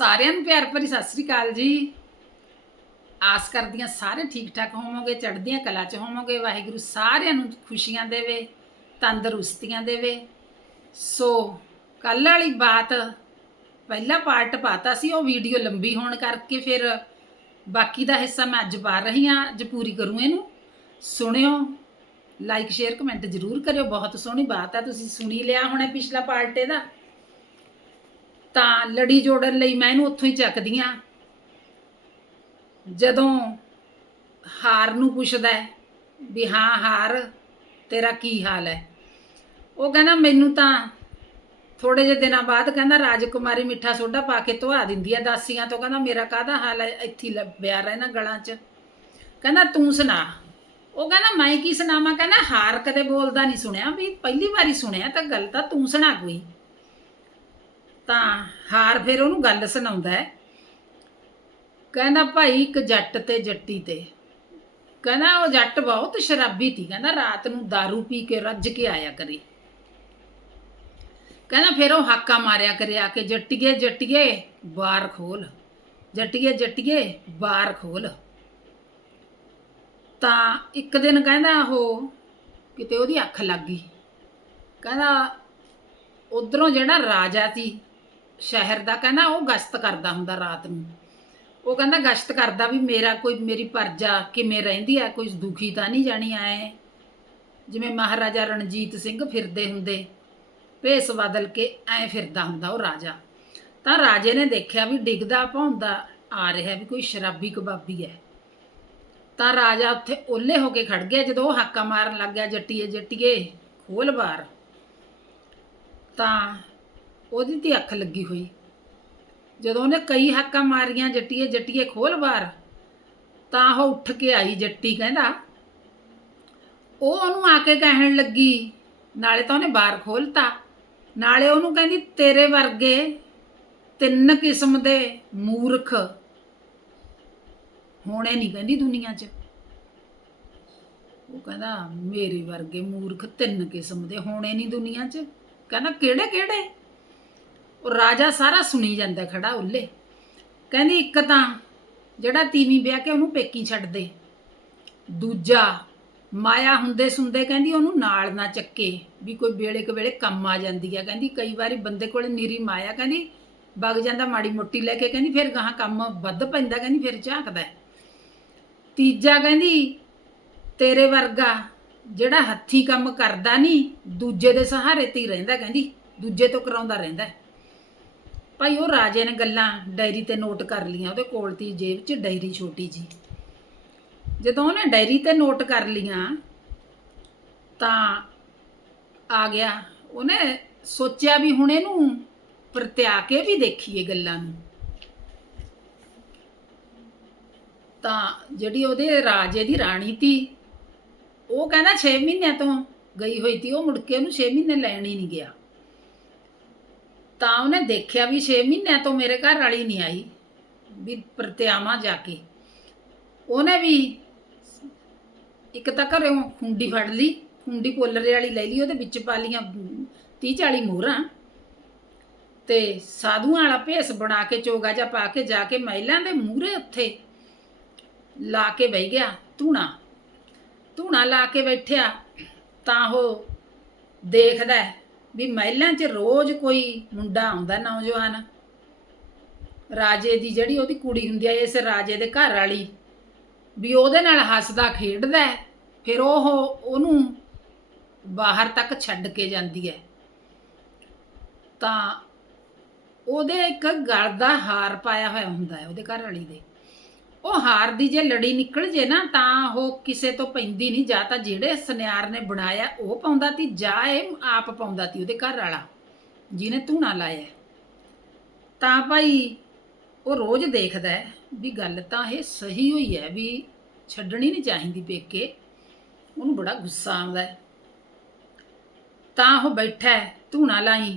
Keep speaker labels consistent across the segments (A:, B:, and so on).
A: ਸਾਰਿਆਂ ਨੂੰ ਪਿਆਰ ਭਰੀ ਸਤਿ ਸ੍ਰੀ ਅਕਾਲ ਜੀ। ਆਸ ਕਰਦੀਆਂ ਸਾਰੇ ਠੀਕ ਠਾਕ ਹੋਵੋਗੇ, ਚੜ੍ਹਦੀਆਂ ਕਲਾ ਚ ਹੋਵੋਗੇ, ਵਾਹਿਗੁਰੂ ਸਾਰਿਆਂ ਨੂੰ ਖੁਸ਼ੀਆਂ ਦੇਵੇ, ਤੰਦਰੁਸਤੀਆਂ ਦੇਵੇ। ਸੋ ਕੱਲ ਵਾਲੀ ਬਾਤ ਪਹਿਲਾ ਪਾਰਟ ਪਾਤਾ ਸੀ, ਉਹ ਵੀਡੀਓ ਲੰਬੀ ਹੋਣ ਕਰਕੇ ਫਿਰ ਬਾਕੀ ਦਾ ਹਿੱਸਾ ਮੈਂ ਅੱਜ ਪਾ ਰਹੀ ਹਾਂ, ਅੱਜ ਪੂਰੀ ਕਰੂੰ ਇਹਨੂੰ। ਸੁਣਿਓ ਲਾਈਕ ਸ਼ੇਅਰ ਕਮੈਂਟ ਜ਼ਰੂਰ ਕਰਿਓ, ਬਹੁਤ ਸੋਹਣੀ ਬਾਤ ਹੈ ਤੁਸੀਂ ਸੁਣੀ ਲਿਆ ਹੋਣਾ ਪਿਛਲਾ ਪਾਰਟ ਇਹਦਾ। ਤਾਂ ਲੜੀ ਜੋੜਨ ਲਈ ਮੈਂ ਇਹਨੂੰ ਉੱਥੋਂ ਹੀ ਚੱਕਦੀ ਆ। ਜਦੋਂ ਹਾਰ ਨੂੰ ਪੁੱਛਦਾ ਵੀ ਹਾਂ, ਹਾਰ, ਤੇਰਾ ਕੀ ਹਾਲ ਹੈ? ਉਹ ਕਹਿੰਦਾ, ਮੈਨੂੰ ਤਾਂ ਥੋੜੇ ਜਿਹੇ ਦਿਨਾਂ ਬਾਅਦ ਕਹਿੰਦਾ, ਰਾਜਕੁਮਾਰੀ ਮਿੱਠਾ ਸੋਡਾ ਪਾ ਕੇ ਧਵਾ ਦਿੰਦੀ ਆ ਦਾਸੀਆਂ ਤੋਂ। ਕਹਿੰਦਾ, ਮੇਰਾ ਕਾਹਦਾ ਹਾਲ ਹੈ? ਇੱਥੇ ਹੀ ਲੱਭਿਆ ਰਹਿਣਾ ਗਲਾਂ 'ਚ। ਕਹਿੰਦਾ, ਤੂੰ ਸੁਣਾ। ਉਹ ਕਹਿੰਦਾ, ਮੈਂ ਕੀ ਸੁਣਾਵਾਂ? ਕਹਿੰਦਾ, ਹਾਰ ਕਦੇ ਬੋਲਦਾ ਨਹੀਂ ਸੁਣਿਆ। ਵੀ ਪਹਿਲੀ ਵਾਰੀ ਸੁਣਿਆ ਤਾਂ ਗੱਲ ਤਾਂ ਤੂੰ ਸੁਣਾ ਕੋਈ। ਤਾਂ ਹਾਰ ਫਿਰ ਉਹਨੂੰ ਗੱਲ ਸੁਣਾਉਂਦਾ ਹੈ। ਕਹਿੰਦਾ, ਭਾਈ, ਇੱਕ ਜੱਟ ਤੇ ਜੱਟੀ ਤੇ। ਕਹਿੰਦਾ, ਉਹ ਜੱਟ ਬਹੁਤ ਸ਼ਰਾਬੀ ਸੀ ਕਹਿੰਦਾ, ਰਾਤ ਨੂੰ दारू ਪੀ ਕੇ ਰੱਜ ਕੇ ਆਇਆ ਕਰੇ। ਕਹਿੰਦਾ, ਫਿਰ ਉਹ ਹਾਕਾ ਮਾਰਿਆ ਕਰੇ ਆ ਕੇ, ਜੱਟੀਏ ਜੱਟੀਏ ਬਾਰ ਖੋਲ। ਜੱਟੀਏ ਜੱਟੀਏ ਬਾਰ ਖੋਲ। ਤਾਂ ਇੱਕ ਦਿਨ ਕਹਿੰਦਾ ਉਹ ਕਿਤੇ ਉਹਦੀ ਅੱਖ ਲੱਗ ਗਈ। ਕਹਿੰਦਾ, ਉਧਰੋਂ ਜਿਹੜਾ ਰਾਜਾ ਸੀ ਸ਼ਹਿਰ ਦਾ ਕਹਿੰਦਾ ਉਹ ਗਸ਼ਤ ਕਰਦਾ ਹੁੰਦਾ ਰਾਤ ਨੂੰ। ਉਹ ਕਹਿੰਦਾ ਗਸ਼ਤ ਕਰਦਾ ਵੀ ਮੇਰਾ ਕੋਈ ਮੇਰੀ ਪਰਜਾ ਕਿਵੇਂ ਰਹਿੰਦੀ ਆ, ਕੋਈ ਦੁਖੀ ਤਾਂ ਨਹੀਂ ਜਾਣੀ ਆਏ। ਜਿਵੇਂ ਮਹਾਰਾਜਾ ਰਣਜੀਤ ਸਿੰਘ ਫਿਰਦੇ ਹੁੰਦੇ, ਭੇਸ ਬਦਲ ਕੇ ਐ ਫਿਰਦਾ ਹੁੰਦਾ ਉਹ ਰਾਜਾ। ਤਾਂ ਰਾਜੇ ਨੇ ਦੇਖਿਆ ਵੀ ਡਿੱਗਦਾ ਭੌਂਦਾ ਆ ਰਿਹਾ ਵੀ ਕੋਈ ਸ਼ਰਾਬੀ ਕਬਾਬੀ ਹੈ। ਤਾਂ ਰਾਜਾ ਉੱਥੇ ਓਲੇ ਹੋ ਕੇ ਖੜ ਗਿਆ ਜਦੋਂ ਉਹ ਹਾਕਾ ਮਾਰਨ ਲੱਗ ਗਿਆ ਜੱਟੀਏ ਜੱਟੀਏ, ਖੋਲ ਬਾਰ। ਤਾਂ ਉਹਦੀ ਤੇ ਅੱਖ ਲੱਗੀ ਹੋਈ। ਜਦੋਂ ਉਹਨੇ ਕਈ ਹੱਕਾਂ ਮਾਰੀਆਂ, ਜੱਟੀਏ ਜੱਟੀਏ, ਖੋਲ ਬਾਰ ਤਾਂ ਉਹ ਉੱਠ ਕੇ ਆਈ ਜੱਟੀ ਕਹਿੰਦਾ, ਉਹ ਉਹਨੂੰ ਆ ਕੇ ਕਹਿਣ ਲੱਗੀ, ਨਾਲੇ ਤਾਂ ਉਹਨੇ ਬਾਰ ਖੋਲਤਾ। ਨਾਲੇ ਉਹਨੂੰ ਕਹਿੰਦੀ, ਤੇਰੇ ਵਰਗੇ ਤਿੰਨ ਕਿਸਮ ਦੇ ਮੂਰਖ ਹੋਣੇ ਨਹੀਂ ਕਹਿੰਦੀ ਦੁਨੀਆ 'ਚ। ਉਹ ਕਹਿੰਦਾ, ਮੇਰੇ ਵਰਗੇ ਮੂਰਖ ਤਿੰਨ ਕਿਸਮ ਦੇ ਹੋਣੇ ਨਹੀਂ ਦੁਨੀਆ 'ਚ। ਕਹਿੰਦਾ, ਕਿਹੜੇ ਕਿਹੜੇ? ਉਹ ਰਾਜਾ ਸਾਰਾ ਸੁਣੀ ਜਾਂਦਾ ਖੜਾ ਉੱਲੇ। ਕਹਿੰਦੀ, ਇੱਕ ਤਾਂ ਜਿਹੜਾ ਤੀਵੀਂ ਵਿਆਹ ਕੇ ਉਹਨੂੰ ਪੇਕੀ ਛੱਡ ਦੇ ਦੂਜਾ ਮਾਇਆ ਹੁੰਦੇ ਸੁੰਦੇ ਕਹਿੰਦੀ ਉਹਨੂੰ ਨਾਲ ਨਾ ਚੱਕੇ, ਵੀ ਕੋਈ ਵੇਲੇ ਕੁ ਵੇਲੇ ਕੰਮ ਆ ਜਾਂਦੀ ਆ। ਕਹਿੰਦੀ, ਕਈ ਵਾਰੀ ਬੰਦੇ ਕੋਲ ਨੀਰੀ ਮਾਇਆ, ਕਹਿੰਦੀ ਵਗ ਜਾਂਦਾ ਮਾੜੀ ਮੋਟੀ ਲੈ ਕੇ, ਕਹਿੰਦੀ ਫਿਰ ਗਾਹਾਂ ਕੰਮ ਵੱਧ ਪੈਂਦਾ, ਕਹਿੰਦੀ ਫਿਰ ਝਾਕਦਾ। ਤੀਜਾ ਕਹਿੰਦੀ, ਤੇਰੇ ਵਰਗਾ ਜਿਹੜਾ ਹੱਥੀ ਕੰਮ ਕਰਦਾ ਨਹੀਂ ਦੂਜੇ ਦੇ ਸਹਾਰੇ ਤੇ ਹੀ ਰਹਿੰਦਾ, ਕਹਿੰਦੀ ਦੂਜੇ ਤੋਂ ਕਰਾਉਂਦਾ ਰਹਿੰਦਾ। ਭਾਈ ਉਹ ਰਾਜੇ ਨੇ ਗੱਲਾਂ ਡਾਇਰੀ ਤੇ ਨੋਟ ਕਰ ਲੀਆਂ ਉਹਦੇ ਕੋਲ ਤੀ ਜੇਬ 'ਚ ਡਾਇਰੀ ਛੋਟੀ ਜੀ। ਜਦੋਂ ਉਹਨੇ ਡਾਇਰੀ ਤੇ ਨੋਟ ਕਰ ਲੀਆਂ ਤਾਂ ਆ ਗਿਆ। ਉਹਨੇ ਸੋਚਿਆ ਵੀ ਹੁਣ ਇਹਨੂੰ ਪ੍ਰਤਿਆ ਕੇ ਵੀ ਦੇਖੀਏ ਗੱਲਾਂ ਨੂੰ। ਤਾਂ ਜਿਹੜੀ ਉਹਦੇ ਰਾਜੇ ਦੀ ਰਾਣੀ ਤੀ, ਉਹ ਕਹਿੰਦਾ 6 ਮਹੀਨਿਆਂ ਤੋਂ ਗਈ ਹੋਈ ਤੀ, ਉਹ ਮੁੜ ਕੇ ਉਹਨੂੰ 6 ਮਹੀਨੇ ਲੈਣ ਹੀ ਨਹੀਂ ਗਿਆ। ਤਾਂ ਉਹਨੇ ਦੇਖਿਆ ਵੀ 6 ਮਹੀਨਿਆਂ ਤੋਂ ਮੇਰੇ ਘਰ ਵਾਲੀ ਨਹੀਂ ਆਈ, ਵੀ ਪ੍ਰਤਿਆਵਾਂ ਜਾ ਕੇ। ਉਹਨੇ ਵੀ ਇੱਕ ਤਾਂ ਘਰੋਂ ਖੁੰਡੀ ਫੜ ਲਈ, ਖੁੰਡੀ ਪੋਲਰੇ ਵਾਲੀ ਲੈ ਲਈ, ਉਹਦੇ ਵਿੱਚ ਪਾ ਲੀਆਂ 30 40 ਮੋਹਰਾਂ ਤੇ ਸਾਧੂਆਂ ਵਾਲਾ ਭੇਸ ਬਣਾ ਕੇ, ਚੋਗਾ ਜਾ ਪਾ ਕੇ ਜਾ ਕੇ ਮਹਿਲਾਂ ਦੇ ਮੂਹਰੇ ਉੱਥੇ ਲਾ ਕੇ ਬਹਿ ਗਿਆ ਧੂਣਾ। ਧੂਣਾ ਲਾ ਕੇ ਬੈਠਿਆ ਤਾਂ ਉਹ ਦੇਖਦਾ ਹੈ ਵੀ ਮਹਿਲਾਂ 'ਚ ਰੋਜ਼ ਕੋਈ ਮੁੰਡਾ ਆਉਂਦਾ ਨੌਜਵਾਨ। ਰਾਜੇ ਦੀ ਜਿਹੜੀ ਉਹਦੀ ਕੁੜੀ ਹੁੰਦੀ ਹੈ ਇਸ ਰਾਜੇ ਦੇ ਘਰ ਵਾਲੀ, ਵੀ ਉਹਦੇ ਨਾਲ ਹੱਸਦਾ, ਖੇਡਦਾ ਫਿਰ ਉਹ ਉਹਨੂੰ ਬਾਹਰ ਤੱਕ ਛੱਡ ਕੇ ਜਾਂਦੀ ਹੈ। ਤਾਂ ਉਹਦੇ ਇੱਕ ਗਲ ਦਾ ਹਾਰ ਪਾਇਆ ਹੋਇਆ ਹੁੰਦਾ ਹੈ ਉਹਦੇ ਘਰ ਵਾਲੀ ਦੇ। ਉਹ ਹਾਰ ਦੀ ਜੇ ਲੜੀ ਨਿਕਲ ਜੇ ਨਾ, ਤਾਂ ਉਹ ਕਿਸੇ ਤੋਂ ਪੈਂਦੀ ਨਹੀਂ, ਜਾਂ ਤਾਂ ਜਿਹੜੇ ਸੁਨਿਆਰ ਨੇ ਬਣਾਇਆ, ਉਹ ਪਾਉਂਦਾ ਤੀ, ਜਾਂ ਇਹ ਆਪ ਪਾਉਂਦਾ ਤੀ ਉਹਦੇ ਘਰ ਵਾਲਾ, ਜਿਹਨੇ ਧੂਣਾ ਲਾਇਆ। ਤਾਂ ਭਾਈ ਉਹ ਰੋਜ਼ ਦੇਖਦਾ ਵੀ ਗੱਲ ਤਾਂ ਇਹ ਸਹੀ ਹੋਈ ਹੈ, ਵੀ ਛੱਡਣੀ ਨਹੀਂ ਚਾਹੀਦੀ ਪੇਕੇ, ਉਹਨੂੰ ਬੜਾ ਗੁੱਸਾ ਆਉਂਦਾ ਹੈ। ਤਾਂ ਉਹ ਬੈਠਾ ਧੂਣਾ ਲਾਈ,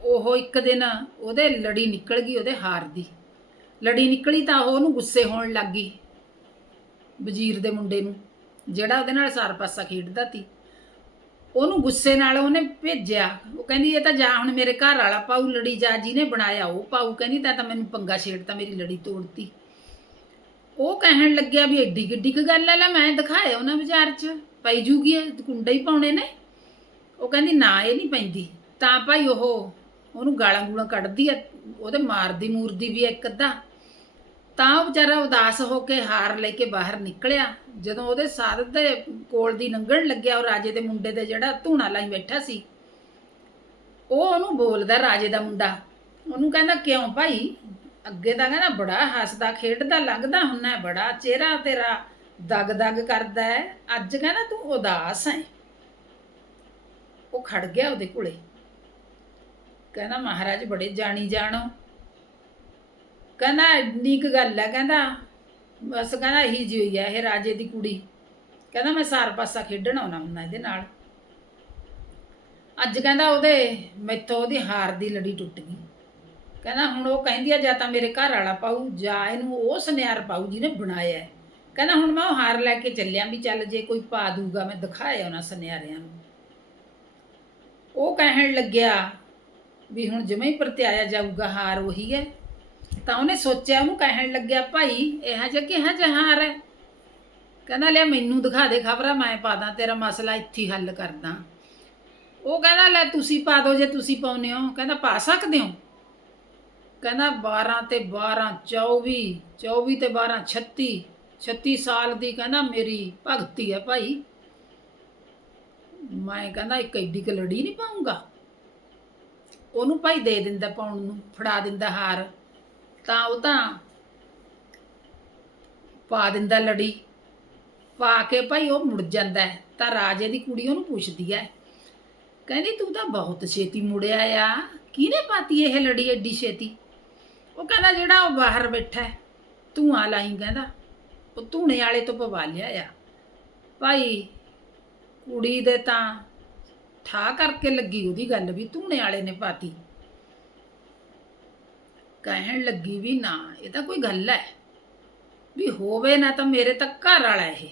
A: ਉਹ ਇੱਕ ਦਿਨ ਉਹਦੇ ਲੜੀ ਨਿਕਲ ਗਈ ਉਹਦੇ ਹਾਰ ਦੀ। ਲੜੀ ਨਿਕਲੀ ਤਾਂ ਉਹ ਉਹਨੂੰ ਗੁੱਸੇ ਹੋਣ ਲੱਗ ਗਈ ਵਜ਼ੀਰ ਦੇ ਮੁੰਡੇ ਨੂੰ, ਜਿਹੜਾ ਉਹਦੇ ਨਾਲ ਸਾਰ ਪਾਸਾ ਖੇਡਦਾ ਸੀ ਉਹਨੂੰ ਗੁੱਸੇ ਨਾਲ ਉਹਨੇ ਭੇਜਿਆ, ਉਹ ਕਹਿੰਦੀ, ਇਹ ਤਾਂ ਜਾ ਹੁਣ ਮੇਰੇ ਘਰ ਵਾਲਾ ਪਾਉ ਲੜੀ ਜਾ, ਜਿਹਨੇ ਬਣਾਇਆ ਉਹ ਪਾਉ ਕਹਿੰਦੀ, ਤਾਂ ਤਾਂ ਮੈਨੂੰ ਪੰਗਾ ਛੇੜਤਾ ਮੇਰੀ ਲੜੀ ਤੋੜਤੀ। ਉਹ ਕਹਿਣ ਲੱਗਿਆ ਵੀ ਐਡੀ ਕਿੱਡੀ ਕੁ ਗੱਲ ਆ, ਲੈ ਮੈਂ ਦਿਖਾਇਆ ਉਹਨਾਂ ਬਾਜ਼ਾਰ 'ਚ, ਪਈ ਜੂਗੀ ਇਹ, ਕੁੰਡੇ ਹੀ ਪਾਉਣੇ ਨੇ। ਉਹ ਕਹਿੰਦੀ, ਨਾ, ਇਹ ਨਹੀਂ ਪੈਂਦੀ। ਤਾਂ ਭਾਈ ਉਹ, ਉਹਨੂੰ ਗਾਲਾਂ ਗੂਲਾਂ ਕੱਢਦੀ ਆ, ਉਹਦੇ ਮਾਰਦੀ ਮੂਰਦੀ ਵੀ ਆ ਇੱਕ ਅੱਧਾ। ਤਾਂ ਉਹ ਵਿਚਾਰਾ ਉਦਾਸ ਹੋ ਕੇ ਹਾਰ ਲੈ ਕੇ ਬਾਹਰ ਨਿਕਲਿਆ। ਜਦੋਂ ਉਹਦੇ ਸਾਧ ਦੇ ਕੋਲ ਦੀ ਲੰਘਣ ਲੱਗਿਆ, ਉਹ ਰਾਜੇ ਦੇ ਮੁੰਡੇ ਦੇ ਜਿਹੜਾ ਧੂਣਾ ਲਾਈ ਬੈਠਾ ਸੀ। ਉਹ ਉਹਨੂੰ ਬੋਲਦਾ, ਰਾਜੇ ਦਾ ਮੁੰਡਾ। ਉਹਨੂੰ ਕਹਿੰਦਾ, ਕਿਉਂ ਭਾਈ? ਅੱਗੇ ਤਾਂ ਕਹਿੰਦਾ ਬੜਾ ਹੱਸਦਾ, ਖੇਡਦਾ, ਲੰਘਦਾ ਹੁੰਨਾ ਬੜਾ ਚਿਹਰਾ ਤੇਰਾ ਦਗ ਦਗ ਕਰਦਾ ਹੈ। ਅੱਜ ਕਹਿੰਦਾ, ਤੂੰ ਉਦਾਸ ਹੈ। ਉਹ ਖੜ ਗਿਆ ਉਹਦੇ ਕੋਲੇ। ਕਹਿੰਦਾ, ਮਹਾਰਾਜ, ਬੜੇ ਜਾਣੀ ਜਾਣੋ ਕਹਿੰਦਾ ਇੰਨੀ ਕੁ ਗੱਲ ਹੈ ਕਹਿੰਦਾ ਬਸ ਕਹਿੰਦਾ ਇਹੀ ਜਿਹੀ ਹੋਈ ਹੈ ਇਹ ਰਾਜੇ ਦੀ ਕੁੜੀ। ਕਹਿੰਦਾ ਮੈਂ ਸਾਰ ਪਾਸਾ ਖੇਡਣ ਆਉਣਾ ਹੁੰਦਾ ਇਹਦੇ ਨਾਲ। ਅੱਜ ਕਹਿੰਦਾ ਉਹਦੇ ਮੈਥੋਂ ਉਹਦੀ ਹਾਰ ਦੀ ਲੜੀ ਟੁੱਟ ਗਈ। ਕਹਿੰਦਾ ਹੁਣ ਉਹ ਕਹਿੰਦੀ ਆ, ਜਾਂ ਤਾਂ ਮੇਰੇ ਘਰ ਵਾਲਾ ਪਾਉ ਜਾਂ ਇਹਨੂੰ ਉਹ ਸੁਨਿਆਰ ਪਾਉ ਜਿਹਨੇ ਬਣਾਇਆ। ਕਹਿੰਦਾ ਹੁਣ ਮੈਂ ਉਹ ਹਾਰ ਲੈ ਕੇ ਚੱਲਿਆ ਵੀ ਚੱਲ ਜੇ ਕੋਈ ਪਾ ਦੂਗਾ ਮੈਂ ਦਿਖਾਇਆ ਉਹਨਾਂ ਸੁਨਿਆਰਿਆਂ ਨੂੰ। ਉਹ ਕਹਿਣ ਲੱਗਿਆ ਵੀ ਹੁਣ ਜਿਵੇਂ ਹੀ ਪ੍ਰਤਿਆਇਆ ਜਾਊਗਾ, ਹਾਰ ਉਹੀ ਹੈ। ਤਾਂ ਉਹਨੇ ਸੋਚਿਆ, ਉਹਨੂੰ ਕਹਿਣ ਲੱਗਿਆ, ਭਾਈ, ਇਹੋ ਜਿਹਾ ਕਿਹਾ ਜਿਹਾ ਹਾਰ ਹੈ? ਕਹਿੰਦਾ ਲੈ ਮੈਨੂੰ ਦਿਖਾ ਦੇ ਖਬਰਾਂ, ਮੈਂ ਪਾ ਦਾਂ, ਤੇਰਾ ਮਸਲਾ ਇੱਥੇ ਹੀ ਹੱਲ ਕਰਦਾ ਉਹ ਕਹਿੰਦਾ, ਲੈ ਤੁਸੀਂ ਪਾ ਦਿਓ ਜੇ ਤੁਸੀਂ ਪਾਉਨੇ ਹੋ। ਕਹਿੰਦਾ, ਪਾ ਸਕਦੇ ਹੋ? ਕਹਿੰਦਾ 12 ਤੇ 12 24 24 ਤੇ 12 36 36 ਸਾਲ ਦੀ ਕਹਿੰਦਾ, ਮੇਰੀ ਭਗਤੀ ਹੈ ਭਾਈ। ਮੈਂ ਕਹਿੰਦਾ, ਇੱਕ ਐਡੀ ਕ ਲੜੀ ਨਹੀਂ ਪਾਉਂਗਾ? ਉਹਨੂੰ ਭਾਈ ਦੇ ਦਿੰਦਾ, ਪਾਉਣ ਨੂੰ, ਫੜਾ ਦਿੰਦਾ ਹਾਰ। ਤਾਂ ਉਹ ਤਾਂ ਪਾ ਦਿੰਦਾ ਲੜੀ। ਪਾ ਕੇ ਭਾਈ ਉਹ ਮੁੜ ਜਾਂਦਾ ਤਾਂ ਰਾਜੇ ਦੀ ਕੁੜੀ ਉਹਨੂੰ ਪੁੱਛਦੀ ਹੈ, ਕਹਿੰਦੀ ਤੂੰ ਤਾਂ ਬਹੁਤ ਛੇਤੀ ਮੁੜਿਆ ਆ। ਕਿਹਨੇ ਪਾਤੀ ਇਹ ਲੜੀ ਐਡੀ ਛੇਤੀ? ਉਹ ਕਹਿੰਦਾ ਜਿਹੜਾ ਉਹ ਬਾਹਰ ਬੈਠਾ ਹੈ, ਧੂਆਂ ਲਾਈ ਕਹਿੰਦਾ, ਉਹ ਧੂਣੇ ਵਾਲੇ ਤੋਂ ਪਵਾ ਲਿਆ ਆ। ਭਾਈ ਕੁੜੀ ਦੇ ਤਾਂ ਠਾ ਕਰਕੇ ਲੱਗੀ ਉਹਦੀ ਗੱਲ ਵੀ, ਧੂਣੇ ਵਾਲੇ ਨੇ ਪਾਤੀ। ਕਹਿਣ ਲੱਗੀ ਵੀ ਨਾ, ਇਹ ਤਾਂ ਕੋਈ ਗੱਲ ਹੈ। ਵੀ ਹੋਵੇ ਨਾ ਤਾਂ ਮੇਰੇ ਤਾਂ ਘਰ ਵਾਲਾ ਇਹ।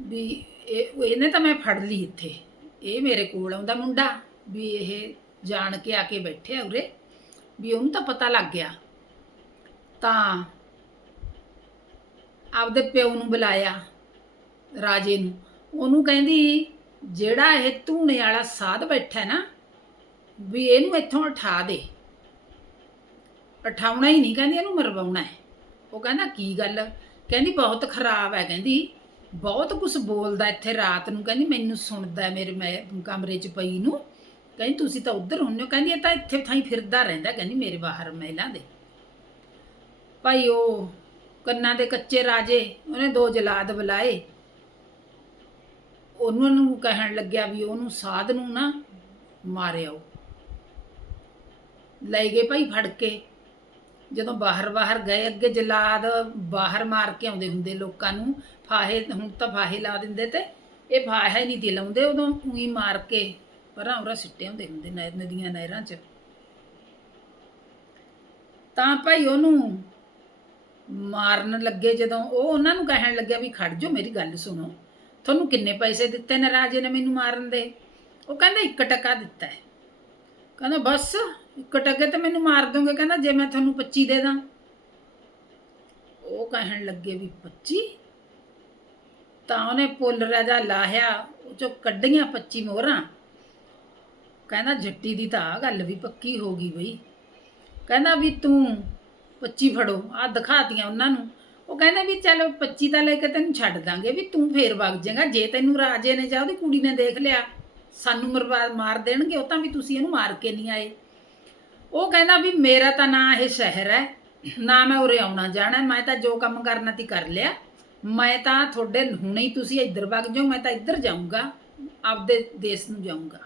A: ਵੀ ਇਹ, ਇਹਨੇ ਤਾਂ ਮੈਂ ਫੜ ਲਈ ਇੱਥੇ। ਇਹ ਮੇਰੇ ਕੋਲ ਆਉਂਦਾ ਮੁੰਡਾ, ਵੀ ਇਹ ਜਾਣ ਕੇ ਆ ਕੇ ਬੈਠਿਆ ਉਰੇ, ਵੀ ਉਹਨੂੰ ਤਾਂ ਪਤਾ ਲੱਗ ਗਿਆ। ਤਾਂ ਆਪਦੇ ਪਿਓ ਨੂੰ ਬੁਲਾਇਆ, ਰਾਜੇ ਨੂੰ। ਉਹਨੂੰ ਕਹਿੰਦੀ, ਜਿਹੜਾ ਇਹ ਧੂਣੇ ਵਾਲਾ ਸਾਧ ਬੈਠਾ ਨਾ, ਵੀ ਇਹਨੂੰ ਇੱਥੋਂ ਉਠਾ ਦੇ। ਉਠਾਉਣਾ ਹੀ ਨਹੀਂ, ਕਹਿੰਦੀ ਇਹਨੂੰ ਮਰਵਾਉਣਾ ਹੈ। ਉਹ ਕਹਿੰਦਾ, ਕੀ ਗੱਲ? ਕਹਿੰਦੀ, ਬਹੁਤ ਖਰਾਬ ਹੈ, ਕਹਿੰਦੀ। ਬਹੁਤ ਕੁਝ ਬੋਲਦਾ ਇੱਥੇ ਰਾਤ ਨੂੰ, ਕਹਿੰਦੀ, ਮੈਨੂੰ ਸੁਣਦਾ ਮੇਰੇ ਮੈਂ ਕਮਰੇ 'ਚ ਪਈ ਨੂੰ। ਕਹਿੰਦੀ, ਤੁਸੀਂ ਤਾਂ ਉੱਧਰ ਹੁੰਨੇ ਹੋ। ਕਹਿੰਦੀ, ਇਹ ਤਾਂ ਇੱਥੇ ਥਾਈ ਫਿਰਦਾ ਰਹਿੰਦਾ, ਕਹਿੰਦੀ, ਮੇਰੇ ਬਾਹਰ ਮਹਿਲਾਂ ਦੇ। ਭਾਈ, ਉਹ ਕੰਨਾਂ ਦੇ ਕੱਚੇ ਰਾਜੇ, ਉਹਨੇ ਦੋ ਜਲਾਦ ਬੁਲਾਏ। ਉਹਨਾਂ ਨੂੰ ਕਹਿਣ ਲੱਗਿਆ ਵੀ ਉਹਨੂੰ ਸਾਧ ਨੂੰ ਨਾ ਮਾਰਿਓ ਲੈ ਗਏ ਭਾਈ, ਫੜ ਕੇ। ਜਦੋਂ ਬਾਹਰ ਬਾਹਰ ਗਏ, ਅੱਗੇ ਜਲਾਦ ਬਾਹਰ ਮਾਰ ਕੇ ਆਉਂਦੇ ਹੁੰਦੇ ਲੋਕਾਂ ਨੂੰ, ਫਾਹੇ, ਹੁਣ ਤਾਂ ਫਾਹੇ ਲਾ ਦਿੰਦੇ ਤੇ, ਇਹ ਫਾਹੇ ਨਹੀਂ ਤੇ ਲਾਉਂਦੇ, ਉਦੋਂ ਉਹੀ ਮਾਰ ਕੇ ਪਰਾਂ ਉਰਾ ਸਿੱਟੇ ਹੁੰਦੇ ਹੁੰਦੇ ਨਹਿਰ ਨਦੀਆਂ ਨਹਿਰਾਂ 'ਚ। ਤਾਂ ਭਾਈ ਉਹਨੂੰ ਮਾਰਨ ਲੱਗੇ ਜਦੋਂ, ਉਹ ਉਹਨਾਂ ਨੂੰ ਕਹਿਣ ਲੱਗਿਆ ਵੀ ਖੜ ਜਾਓ, ਮੇਰੀ ਗੱਲ ਸੁਣੋ। ਤੁਹਾਨੂੰ ਕਿੰਨੇ ਪੈਸੇ ਦਿੱਤੇ ਨੇ ਰਾਜੇ ਨੇ ਮੈਨੂੰ ਮਾਰਨ ਦੇ? ਉਹ ਕਹਿੰਦਾ ਇੱਕ ਟਕਾ ਦਿੱਤਾ ਹੈ। ਕਹਿੰਦਾ, ਬਸ ਇੱਕ ਟਕੇ ਤੇ ਮੈਨੂੰ ਮਾਰ ਦੋਗੇ ਕਹਿੰਦਾ ਜੇ ਮੈਂ ਤੁਹਾਨੂੰ 25 ਦੇ ਦਾਂ। ਉਹ ਕਹਿਣ ਲੱਗੇ ਵੀ 25 ਤਾਂ ਉਹਨੇ ਪੁੱਲ ਰਾਜਾ ਲਾਹਿਆ, ਉਹ ਚੋਂ ਕੱਢੀਆਂ 25 ਮੋਹਰਾਂ। ਕਹਿੰਦਾ, ਜੱਟੀ ਦੀ ਤਾਂ ਆ ਗੱਲ ਵੀ ਪੱਕੀ ਹੋ ਗਈ ਬਈ। ਕਹਿੰਦਾ ਵੀ ਤੂੰ 25 ਫੜੋ ਆ ਦਿਖਾਤੀਆਂ ਉਹਨਾਂ ਨੂੰ। ਉਹ ਕਹਿੰਦਾ ਵੀ ਚਲ 25 ਤਾਂ ਲੈ ਕੇ ਤੈਨੂੰ ਛੱਡ ਦਾਂਗੇ, ਵੀ ਤੂੰ ਫੇਰ ਵਗ ਜਾਏਗਾ। ਜੇ ਤੈਨੂੰ ਰਾਜੇ ਨੇ ਜਾਂ ਉਹਦੀ ਕੁੜੀ ਨੇ ਦੇਖ ਲਿਆ, ਸਾਨੂੰ ਮਰਵਾ ਮਾਰ ਦੇਣਗੇ, ਉਹ ਤਾਂ ਵੀ ਤੁਸੀਂ ਇਹਨੂੰ ਮਾਰ ਕੇ ਨਹੀਂ ਆਏ। ਉਹ ਕਹਿੰਦਾ ਵੀ ਮੇਰਾ ਤਾਂ ਨਾ ਇਹ ਸ਼ਹਿਰ ਹੈ, ਨਾ ਮੈਂ ਉਰੇ ਆਉਣਾ ਜਾਣਾ, ਮੈਂ ਤਾਂ ਜੋ ਕੰਮ ਕਰਨਾ ਤੀ ਕਰ ਲਿਆ। ਮੈਂ ਤਾਂ ਤੁਹਾਡੇ ਹੁਣੇ ਹੀ ਤੁਸੀਂ ਇੱਧਰ ਵਗ ਜਾਓ, ਮੈਂ ਤਾਂ ਇੱਧਰ ਜਾਊਂਗਾ, ਆਪਦੇ ਦੇਸ਼ ਨੂੰ ਜਾਊਂਗਾ।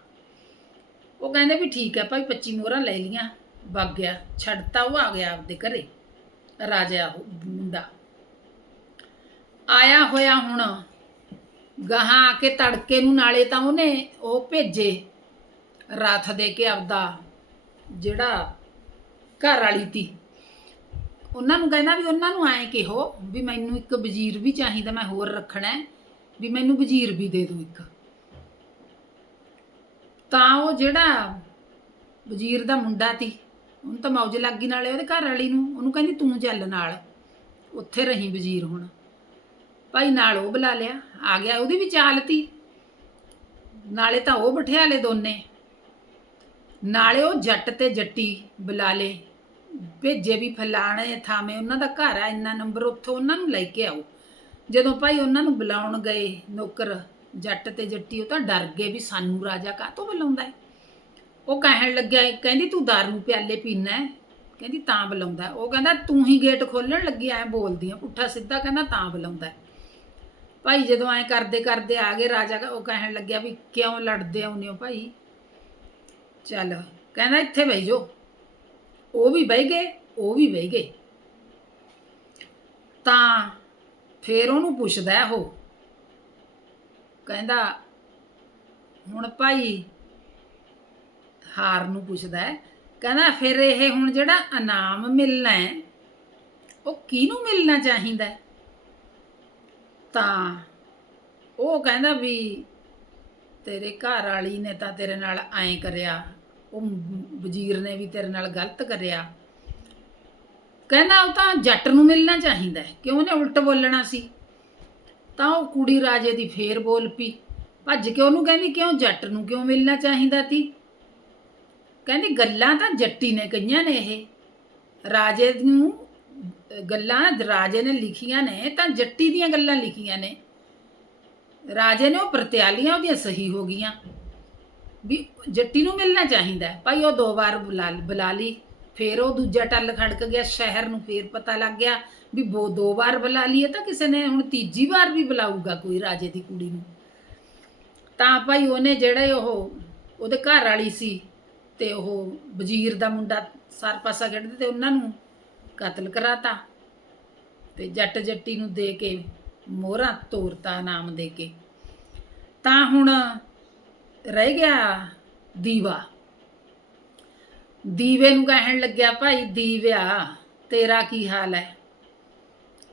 A: ਉਹ ਕਹਿੰਦੇ ਵੀ ਠੀਕ ਹੈ ਭਾਈ 25 ਮੋਹਰਾਂ ਲੈ ਲੀਆਂ ਵਗ ਗਿਆ, ਛੱਡਤਾ ਉਹ, ਆ ਗਿਆ ਆਪਦੇ ਘਰੇ, ਰਾਜਾ ਉਹ ਮੁੰਡਾ। ਆਇਆ ਹੋਇਆ ਹੁਣ, ਗਾਹਾਂ ਆ ਕੇ ਤੜਕੇ ਨੂੰ ਨਾਲੇ ਤਾਂ ਉਹਨੇ ਉਹ ਭੇਜੇ, ਰਾਥ ਦੇ ਕੇ ਆਪਦਾ ਜਿਹੜਾ ਘਰ ਵਾਲੀ ਤੀ। ਉਹਨਾਂ ਨੂੰ ਕਹਿੰਦਾ ਵੀ ਉਹਨਾਂ ਨੂੰ ਐਂ ਕਿਹੋ ਵੀ ਮੈਨੂੰ ਇੱਕ ਵਜ਼ੀਰ ਵੀ ਚਾਹੀਦਾ ਮੈਂ ਹੋਰ ਰੱਖਣਾ ਹੈ, ਵੀ ਮੈਨੂੰ ਵਜ਼ੀਰ ਵੀ ਦੇ ਦਿਓ ਇੱਕ। ਤਾਂ ਉਹ ਜਿਹੜਾ ਵਜ਼ੀਰ ਦਾ ਮੁੰਡਾ ਤੀ ਉਹਨੂੰ ਤਾਂ ਮੌਜ ਲੱਗ ਗਈ ਨਾਲੇ ਉਹਦੇ ਘਰ ਵਾਲੀ ਨੂੰ। ਉਹਨੂੰ ਕਹਿੰਦੀ ਤੂੰ ਚੱਲ ਨਾਲ ਉੱਥੇ ਰਹੀ ਵਜ਼ੀਰ ਹੁਣ। ਭਾਈ ਨਾਲ ਉਹ ਬੁਲਾ ਲਿਆ ਆ ਗਿਆ ਉਹਦੀ ਵੀ ਚਾਲ ਤੀ। ਨਾਲੇ ਤਾਂ ਉਹ ਬਿਠਿਆਲੇ ਦੋਨੇ। ਨਾਲੇ ਉਹ ਜੱਟ ਤੇ ਜੱਟੀ ਬੁਲਾ ਲੇ। ਭੇਜੇ ਵੀ ਫਲਾਣੇ ਥਾਵੇਂ, ਉਹਨਾਂ ਦਾ ਘਰ ਆ, ਇੰਨਾ ਨੰਬਰ ਉੱਥੋਂ ਉਹਨਾਂ ਨੂੰ ਲੈ ਕੇ ਆਓ। ਜਦੋਂ ਭਾਈ ਉਹਨਾਂ ਨੂੰ ਬੁਲਾਉਣ ਗਏ ਨੌਕਰ, ਜੱਟ ਤੇ ਜੱਟੀ, ਉਹ ਤਾਂ ਡਰ ਗਏ ਵੀ ਸਾਨੂੰ ਰਾਜਾ ਕਾਹਤੋਂ ਬੁਲਾਉਂਦਾ ਹੈ? ਉਹ ਕਹਿਣ ਲੱਗਿਆ, ਕਹਿੰਦੀ ਤੂੰ दारू ਪਿਆਲੇ ਪੀਣਾ ਹੈ? ਕਹਿੰਦੀ ਤਾਂ ਬੁਲਾਉਂਦਾ ਉਹ ਕਹਿੰਦਾ, ਤੂੰ ਹੀ ਗੇਟ ਖੋਲਣ ਲੱਗੀ, ਐ ਬੋਲਦੀ ਆ। ਪੁੱਠਾ ਸਿੱਧਾ ਕਹਿੰਦਾ, ਤਾਂ ਬੁਲਾਉਂਦਾ ਭਾਈ ਜਦੋਂ ਐ ਕਰਦੇ ਕਰਦੇ ਆ ਗਏ ਰਾਜਾ, ਉਹ ਕਹਿਣ ਲੱਗਿਆ ਵੀ ਕਿਉਂ ਲੜਦੇ ਆਉਂਦੇ ਹੋ ਭਾਈ? ਚੱਲ, ਕਹਿੰਦਾ ਇੱਥੇ ਬਹਿ ਜਾਓ। ਉਹ ਵੀ ਬਹਿ ਗਏ, ਉਹ ਵੀ ਬਹਿ ਗਏ। ਤਾਂ ਫੇਰ ਉਹਨੂੰ ਪੁੱਛਦਾ ਉਹ, ਕਹਿੰਦਾ, ਹੁਣ ਭਾਈ ਹਾਰ ਨੂੰ ਪੁੱਛਦਾ ਕਹਿੰਦਾ, ਫਿਰ ਇਹ ਹੁਣ ਜਿਹੜਾ ਇਨਾਮ ਮਿਲਣਾ ਹੈ, ਉਹ ਕਿਹਨੂੰ ਮਿਲਣਾ ਚਾਹੀਦਾ ਤਾਂ ਉਹ ਕਹਿੰਦਾ ਵੀ, ਤੇਰੇ ਘਰ ਵਾਲੀ ਨੇ ਤਾਂ ਤੇਰੇ ਨਾਲ ਐਂ ਕਰਿਆ ਉਹ ਵਜ਼ੀਰ ਨੇ ਵੀ ਤੇਰੇ ਨਾਲ ਗਲਤ ਕਰਿਆ। ਕਹਿੰਦਾ ਉਹ ਤਾਂ ਜੱਟ ਨੂੰ ਮਿਲਣਾ ਚਾਹੀਦਾ ਕਿਉਂ ਉਹਨੇ ਉਲਟ ਬੋਲਣਾ ਸੀ? ਤਾਂ ਉਹ ਕੁੜੀ ਰਾਜੇ ਦੀ ਫੇਰ ਬੋਲ ਪਈ। ਭੱਜ ਕੇ ਉਹਨੂੰ ਕਹਿੰਦੀ, ਕਿਉਂ ਜੱਟ ਨੂੰ ਕਿਉਂ ਮਿਲਣਾ ਚਾਹੀਦਾ ਤੀ? ਕਹਿੰਦੀ, ਗੱਲਾਂ ਤਾਂ ਜੱਟੀ ਨੇ ਕਹੀਆਂ ਨੇ ਇਹ। ਰਾਜੇ ਨੂੰ, ਗੱਲਾਂ ਰਾਜੇ ਨੇ ਲਿਖੀਆਂ ਨੇ, ਤਾਂ ਜੱਟੀ ਦੀਆਂ ਗੱਲਾਂ ਲਿਖੀਆਂ ਨੇ। ਰਾਜੇ ਨੇ ਉਹ ਪ੍ਰਤਿਆਲੀਆਂ ਉਹਦੀਆਂ ਸਹੀ ਹੋ ਗਈਆਂ। ਵੀ ਜੱਟੀ ਨੂੰ ਮਿਲਣਾ ਚਾਹੀਦਾ ਭਾਈ ਉਹ ਦੋ ਵਾਰ ਬੁਲਾ ਬੁਲਾ ਲਈ। ਫੇਰ ਉਹ ਦੂਜਾ ਟੱਲ ਖੜਕ ਗਿਆ, ਸ਼ਹਿਰ ਨੂੰ ਫੇਰ ਪਤਾ ਲੱਗ ਗਿਆ ਵੀ ਉਹ ਦੋ ਵਾਰ ਬੁਲਾ ਲਈਏ ਤਾਂ ਕਿਸੇ ਨੇ ਹੁਣ ਤੀਜੀ ਵਾਰ ਵੀ ਬੁਲਾਊਗਾ ਕੋਈ ਰਾਜੇ ਦੀ ਕੁੜੀ ਨੂੰ। ਤਾਂ ਭਾਈ ਉਹਨੇ ਜਿਹੜੇ ਉਹ ਉਹਦੇ ਘਰ ਵਾਲੀ ਸੀ ਤੇ ਉਹ ਵਜ਼ੀਰ ਦਾ ਮੁੰਡਾ ਸਰ ਪਾਸਾ ਖੇਡਦੇ ਤੇ ਉਹਨਾਂ ਨੂੰ ਕਤਲ ਕਰਾਤਾ ਤੇ ਜੱਟ ਜੱਟੀ ਨੂੰ ਦੇ ਕੇ ਮੋਹਰਾਂ ਤੋਰਤਾ ਨਾਮ ਦੇ ਕੇ। ਤਾਂ ਹੁਣ ਰਹਿ ਗਿਆ ਦੀਵਾ। ਦੀਵੇ ਨੂੰ ਕਹਿਣ ਲੱਗਿਆ, ਭਾਈ ਦੀਵਿਆ, ਤੇਰਾ ਕੀ ਹਾਲ ਹੈ?